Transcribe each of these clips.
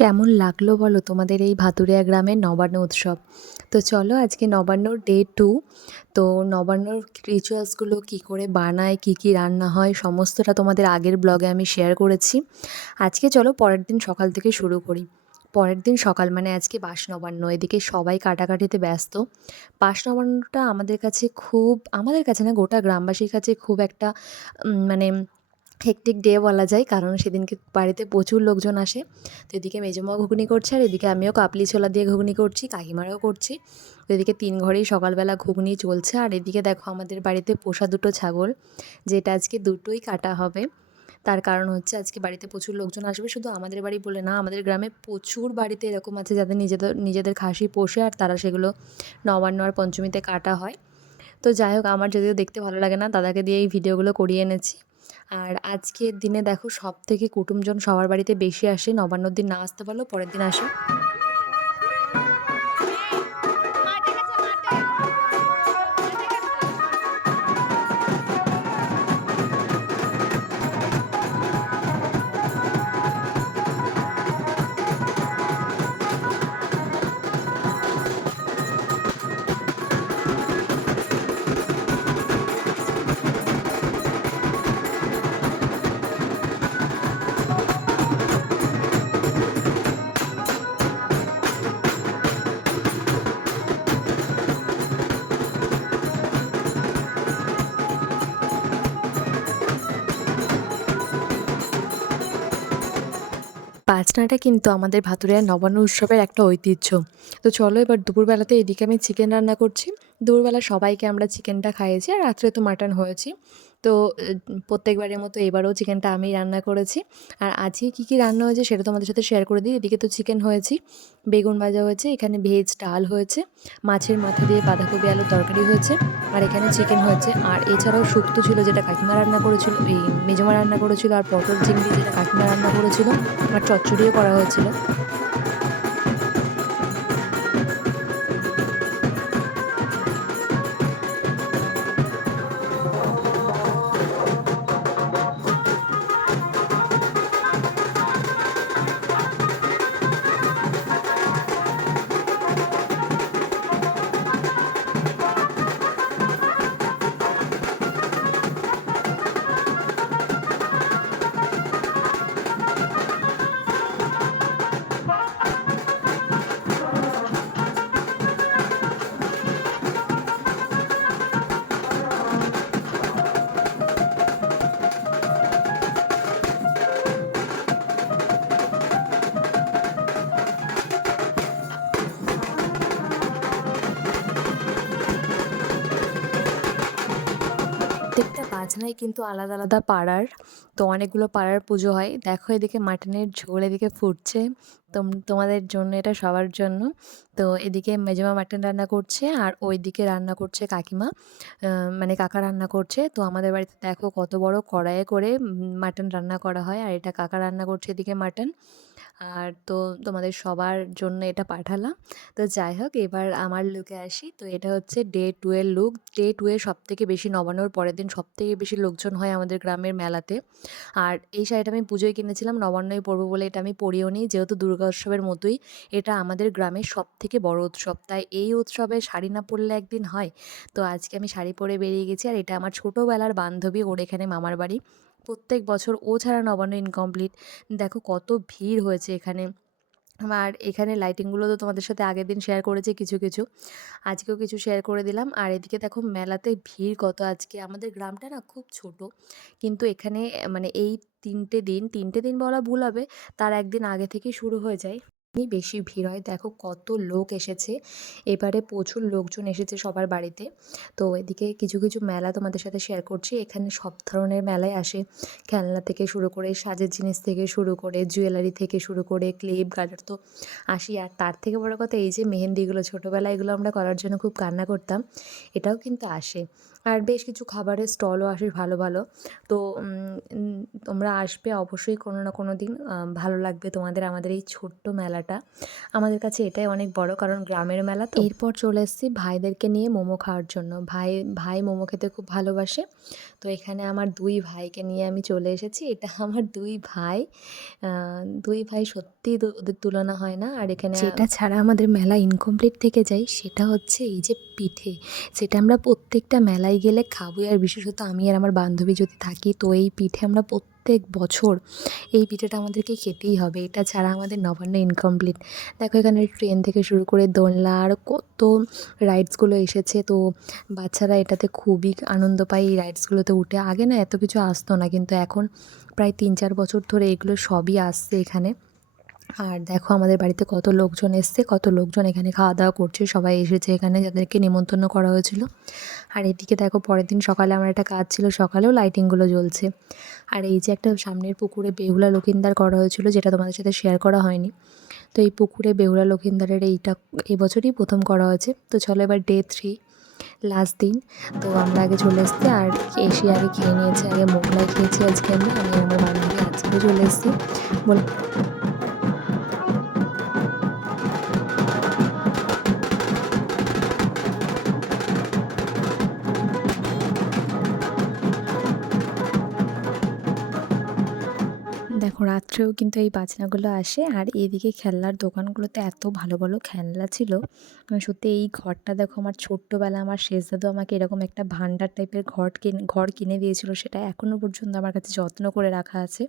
কেমন লাগল বলো তোমাদের এই ভাতুরিয়া গ্রামের নবান্ন উৎসব? তো চলো আজকে নবান্নর ডে টু তো নবান্নর রিচুয়ালসগুলো কী করে বানায়, কী কী রান্না হয়, সমস্তটা তোমাদের আগের ব্লগে আমি শেয়ার করেছি। আজকে চলো পরের দিন সকাল থেকে শুরু করি। পরের দিন সকাল মানে আজকে বাস নবান্ন, এদিকে সবাই কাটাকাটিতে ব্যস্ত। বাস নবান্নটা আমাদের কাছে খুব, আমাদের কাছে না, গোটা গ্রামবাসীর কাছে খুব একটা মানে হেকটিক ডে বলা যায়, কারণ সেদিনকে বাড়িতে প্রচুর লোকজন আসে। তো এদিকে মেজমা ঘুগনি করছে, আর এদিকে আমিও কাপলি ছোলা দিয়ে ঘুগনি করছি, কাকিমারাও করছি। তো এদিকে তিন ঘরেই সকালবেলা ঘুগনি চলছে, আর এদিকে দেখো আমাদের বাড়িতে পোষা দুটো ছাগল, যেটা আজকে দুটোই কাটা হবে। তার কারণ হচ্ছে আজকে বাড়িতে প্রচুর লোকজন আসবে, শুধু আমাদের বাড়ি বলে না, আমাদের গ্রামে প্রচুর বাড়িতে এরকম আছে যাদের নিজেদের নিজেদের খাসি পোষে, আর তারা সেগুলো নবান্ন আর পঞ্চমীতে কাটা হয়। তো যাই হোক, আমার যদিও দেখতে ভালো লাগে না, দাদাকে দিয়ে এই ভিডিওগুলো করিয়ে এনেছি। আর আজকের দিনে দেখো সব থেকে কুটুমজন সবার বাড়িতে বেশি আসে নবান্ন দিন না আসতে পারলেও পরের দিন আসে। পাঁচনাটা কিন্তু আমাদের ভাতুরিয়া নবান্ন উৎসবের একটা ঐতিহ্য। তো চলো এবার দুপুরবেলাতে এদিকে আমি চিকেন রান্না করছি। দুপুরবেলা সবাইকে আমরা চিকেনটা খাইয়েছি আর রাত্রে তো মাটন হয়েছি। তো প্রত্যেকবারের মতো এবারেও চিকেনটা আমি রান্না করেছি। আর আজকে কী কী রান্না হয়েছে সেটা তোমাদের সাথে শেয়ার করে দিই। এদিকে তো চিকেন হয়েছি, বেগুন ভাজা হয়েছে, এখানে ভেজ ডাল হয়েছে, মাছের মাথা দিয়ে বাঁধাকপি আলুর তরকারি হয়েছে, আর এখানে চিকেন হয়েছে। আর এছাড়াও শুক্তো ছিল যেটা কাকিমা রান্না করেছিল, এই মেজমা রান্না করেছিল, আর পটল চিংড়ি যেটা রান্না করেছিল আর চচ্চড়িও করা হয়েছিল। প্রত্যেকটা বাজনাই কিন্তু আলাদা আলাদা পাড়ার। তো অনেকগুলো পাড়ার পুজো হয়। দেখো এদিকে মাটনের ঝোল এদিকে ফুটছে। তোমাদের জন্য, এটা সবার জন্য। তো এদিকে মেজমা মাটন রান্না করছে আর ওইদিকে রান্না করছে কাকিমা। মানে কাকা রান্না করছে। তো আমাদের বাড়িতে দেখো কত বড় কড়াইয়ে করে মাটন রান্না করা হয়। আর এটা কাকা রান্না করছে এদিকে মাটন। আর তো তোমাদের সবার জন্য এটা পাঠালাম। তো যাই হোক, এবার আমার লুকে আসি। তো এটা হচ্ছে ডে টু এর লুক ডে টু এ সব থেকে বেশি নবান্নর পরের দিন সব থেকে বেশি লোকজন হয় আমাদের গ্রামের মেলাতে। আর এই শাড়িটা আমি পুজোয় কিনেছিলাম, নবান্নই পরবো বলে এটা আমি পরিও নি। যেহেতু দুর্গা উৎসবের মতোই এটা আমাদের গ্রামের সব থেকে বড়ো উৎসব। তাই এই উৎসবে শাড়ি না পরলে একদিন হয়। তো আজকে আমি শাড়ি পরে বেরিয়ে গেছি আর এটা আমার ছোটোবেলার বান্ধবী, ওর এখানে মামার বাড়ি। প্রত্যেক বছর ও ছাড়া নবান্ন ইনকমপ্লিট দেখো কত ভিড় হয়েছে এখানে। আর এখানে লাইটিংগুলো তো তোমাদের সাথে আগের দিন শেয়ার করেছি কিছু কিছু। আজকেও কিছু শেয়ার করে দিলাম। আর এদিকে দেখো মেলাতে ভিড় কত আজকে। আমাদের গ্রামটা না খুব ছোট। কিন্তু এখানে মানে এই তিনটে দিন তিনটে দিন বলা ভুল হবে, তার একদিন আগে থেকে শুরু হয়ে যায়। বেশি ভিড় হয়। দেখো কত লোক এসেছে। এবারে প্রচুর লোকজন এসেছে সবার বাড়িতে। তো এদিকে কিছু কিছু মেলা তোমাদের সাথে শেয়ার করছি। এখানে সব ধরনের মেলায় আসে। খেলনা থেকে শুরু করে সাজের জিনিস থেকে শুরু করে জুয়েলারি থেকে শুরু করে ক্লিপ গার্ডার তো আসি আর তার থেকে বড় কথা এই যে মেহেন্দিগুলো, ছোটোবেলায় এগুলো আমরা করার জন্য খুব কান্না করতাম। এটাও কিন্তু আসে। আর বেশ কিছু খাবারের স্টলও আসে ভালো ভালো। তো তোমরা আসবে অবশ্যই কোনো না কোনো দিন। ভালো লাগবে তোমাদের আমাদের এই ছোট্ট মেলাটা আমাদের কাছে এটাই অনেক বড় কারণ গ্রামের মেলা তো। এরপর চলে এসেছি ভাইদেরকে নিয়ে মোমো খাওয়ার জন্য। ভাই ভাই মোমো খেতে খুব ভালোবাসে। তো এখানে আমার দুই ভাইকে নিয়ে আমি চলে এসেছি। এটা আমার দুই ভাই। দুই ভাই সত্যিই ওদের তুলনা হয় না। আর এখানে যেটা ছাড়া আমাদের মেলা ইনকমপ্লিট থেকে যায় সেটা হচ্ছে এই যে পিঠে। সেটা আমরা প্রত্যেকটা মেলায় গেলে খাবোই। আর বিশেষত আমি আর আমার বান্ধবী যদি থাকি তো এই পিঠে আমরা প্রত্যেক বছর এই পিঠাটা আমাদেরকে খেতেই হবে। এটা ছাড়া আমাদের নবান্ন ইনকমপ্লিট দেখো এখানে ট্রেন থেকে শুরু করে দোলনা, আর কত রাইডসগুলো এসেছে। তো বাচ্চারা এটাতে খুবই আনন্দ পায় এই রাইডসগুলোতে উঠে। আগে না এত কিছু আসতো না, কিন্তু এখন প্রায় তিন চার বছর ধরে এগুলো সবই আসছে এখানে। আর দেখো আমাদের বাড়িতে কত লোকজন এসছে, কত লোকজন এখানে খাওয়া দাওয়া করছে, সবাই এসেছে এখানে যাদেরকে নিমন্ত্রণ করা হয়েছিল। আর এদিকে দেখো পরের দিন সকালে আমার একটা কাজ ছিল, সকালেও লাইটিংগুলো জ্বলছে। আর এই যে একটা সামনের পুকুরে বেহুলা লক্ষিন্দার করা হয়েছিল, যেটা তোমাদের সাথে শেয়ার করা হয়নি। তো এই পুকুরে বেহুলা লক্ষিন্দারের এইটা এবছরই প্রথম করা হয়েছে। তো চলো এবার ডে থ্রি লাস্ট দিন। তো আমরা আগে চলে এসেছি, আর এসে আগে খেয়ে নিয়েছি, আগে মোগলাই খেয়েছি আজকে আমি আমি আমার বান্ধবী আজকে চলে এসেছি। বলে দেখো কিন্তু এই বাজনাগুলো আসে। আর এদিকে খেলনার দোকানগুলোতে এত ভালো ভালো খেলনা ছিল। সত্যি এই ঘরটা দেখো, আমার ছোট্টবেলা আমার শেষ দাদু আমাকে এরকম একটা ভান্ডার টাইপের ঘর কিনে ঘর কিনে দিয়েছিল। সেটা এখনও পর্যন্ত আমার কাছে যত্ন করে রাখা আছে।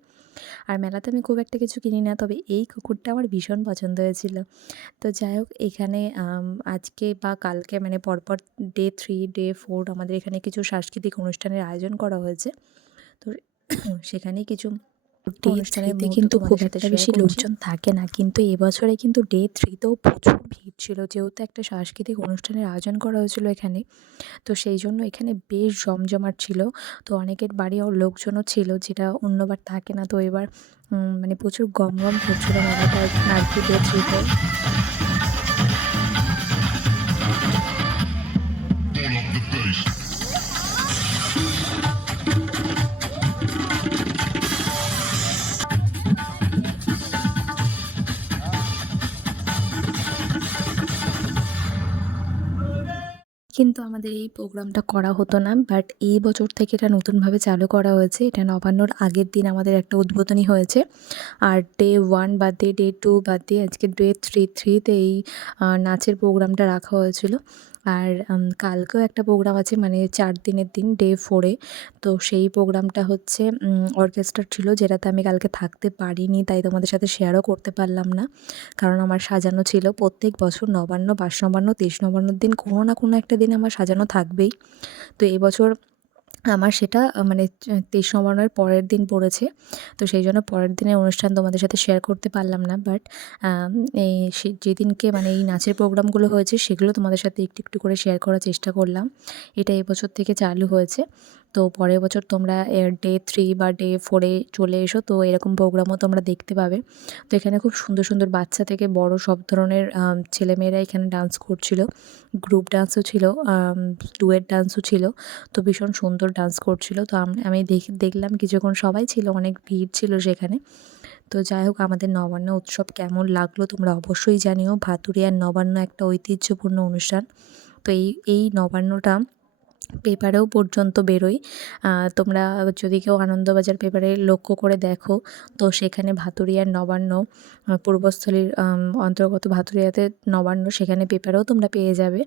আর মেলাতে আমি খুব একটা কিছু কিনি না, তবে এই কুকুরটা আমার ভীষণ পছন্দ হয়েছিল। তো যাই হোক, এখানে আজকে বা কালকে মানে পরপর ডে থ্রি, ডে ফোর আমাদের এখানে কিছু সাংস্কৃতিক অনুষ্ঠানের আয়োজন করা হয়েছে। তো সেখানে কিছু ডে থ্রিতে কিন্তু খুব একটা বেশি লোকজন থাকে না। কিন্তু এবছরে কিন্তু ডে থ্রিতেও প্রচুর ভিড় ছিল। যেহেতু একটা সাংস্কৃতিক অনুষ্ঠানের আয়োজন করা হয়েছিল এখানে তো সেই জন্য এখানে বেশ জমজমাট ছিল। তো অনেকের বাড়িও লোকজনও ছিল যেটা অন্যবার থাকে না। তো এবার মানে প্রচুর গম গম করছিল মেলাটা আর কি ডে থ্রিতে কিন্তু আমাদের এই প্রোগ্রামটা করা হতো না বাট এই বছর থেকে এটা নতুনভাবে চালু করা হয়েছে। এটা নবান্নর আগের দিন আমাদের একটা উদ্বোধনী হয়েছে। আর ডে ওয়ান বাদ দিয়ে ডে টু বাদ দিয়ে আজকে ডে থ্রি থ্রিতে এই নাচের প্রোগ্রামটা রাখা হয়েছিল। আর কালকেও একটা প্রোগ্রাম আছে মানে চার দিনের দিন ডে ফোরে তো সেই প্রোগ্রামটা হচ্ছে অর্কেস্ট্রা ছিল, যেটাতে আমি কালকে থাকতে পারিনি, তাই তোমাদের সাথে শেয়ারও করতে পারলাম না। কারণ আমার সাজানো ছিল প্রত্যেক বছর নবান্ন বাস নবান্ন, তেইশ নবান্নর দিন, কোনো না কোনো একটা দিন আমার সাজানো থাকবেই। তো এবছর আমার সেটা মানে তেইশ নবান্নের পরের দিন পড়েছে। তো সেই জন্য পরের দিনের অনুষ্ঠান তোমাদের সাথে শেয়ার করতে পারলাম না। বাট এই যেদিনকে মানে এই নাচের প্রোগ্রামগুলো হয়েছে, সেগুলো তোমাদের সাথে একটু একটু করে শেয়ার করার চেষ্টা করলাম। এটা এবছর থেকে চালু হয়েছে। তো পরের বছর তোমরা ডে থ্রি বা ডে ফোরে চলে এসো, তো এরকম প্রোগ্রামও তোমরা দেখতে পাবে। তো এখানে খুব সুন্দর সুন্দর বাচ্চা থেকে বড় সব ধরনের ছেলেমেয়েরা এখানে ডান্স করছিল। গ্রুপ ডান্সও ছিল ডুয়েট ডান্সও ছিল, তো ভীষণ সুন্দর ডান্স করছিল। তো আমি দেখলাম কিছুক্ষণ সবাই ছিল, অনেক ভিড় ছিল সেখানে। তো যাই হোক, আমাদের নবান্ন উৎসব কেমন লাগল তোমরা অবশ্যই জানিও। ভাতুরিয়ার নবান্ন একটা ঐতিহ্যপূর্ণ অনুষ্ঠান। তো এই এই নবান্নটা পেপারেও পর্যন্ত বেরোয় তোমরা যদি কেউ আনন্দবাজার পেপারে লক্ষ্য করে দেখো, তো সেখানে ভাতুরিয়ার নবান্ন পূর্বস্থলীর অন্তর্গত ভাতুরিয়াতে নবান্ন, সেখানে পেপারেও তোমরা পেয়ে যাবে।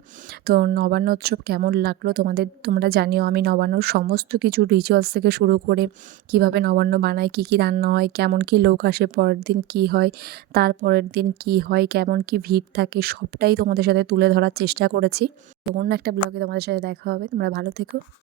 তো নবান্ন উৎসব কেমন লাগল তোমাদের, তোমরা জানিও। আমি নবান্নর সমস্ত কিছু রিচুয়ালস থেকে শুরু করে কীভাবে নবান্ন বানায়, কী কী রান্না হয়, কেমন কী লোক আসে, পরের দিন কী হয় তার পরের দিন কী হয়, কেমন কী ভিড় থাকে, সবটাই তোমাদের সাথে তুলে ধরার চেষ্টা করেছি। অন্য একটা ব্লগে তোমাদের সাথে দেখা হবে। তোমরা ভালো থেকো